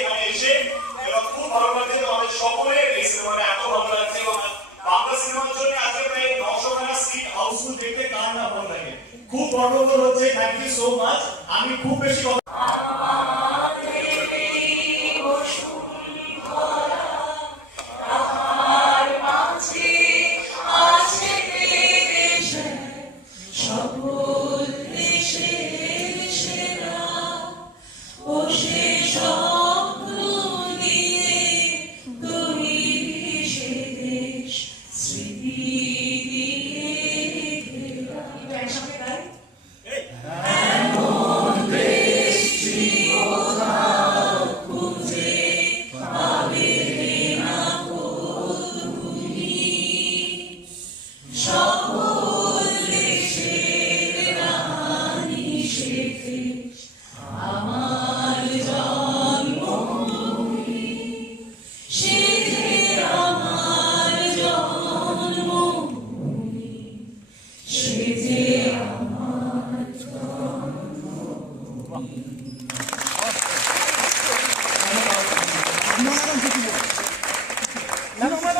এখানে এসে, এবং খুব ভালো লাগছে আমাদের সকলের এই সিনেমাটা এত ভালো লাগছে। এবং বাংলা সিনেমার জন্য আজকে প্রায় 900 খানা সিট হাউসফুল দেখতে কার না ভালো লাগে। খুব গর্ববোধ হচ্ছে। Thank you so much. আমি খুব বেশি